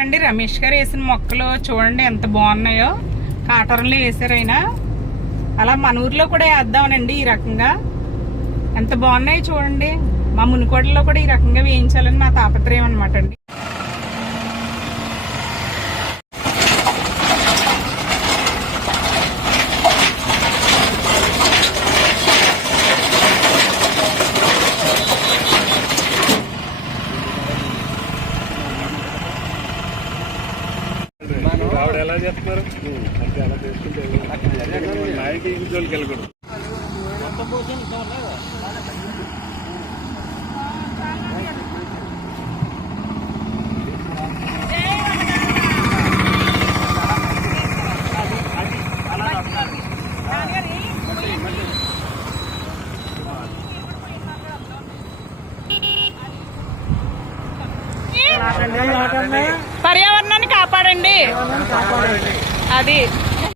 చూసారండి రమేష్ గారు వేసిన మొక్కలు చూడండి ఎంత బాగున్నాయో. కాటరంలో వేసారు ఆయన. అలా మన ఊర్లో కూడా వేద్దామనండి ఈ రకంగా. ఎంత బాగున్నాయో చూడండి. మా మునికోటలో కూడా ఈ రకంగా వేయించాలని మా తాపత్రయం అనమాట అండి. ఆవిడ ఎలా చేస్తున్నారు అంటే అలా చేసుకుంటే నాయకి ఇంట్లోకి వెళ్ళకూడదు. పర్యావరణాన్ని కాపాడండి. అది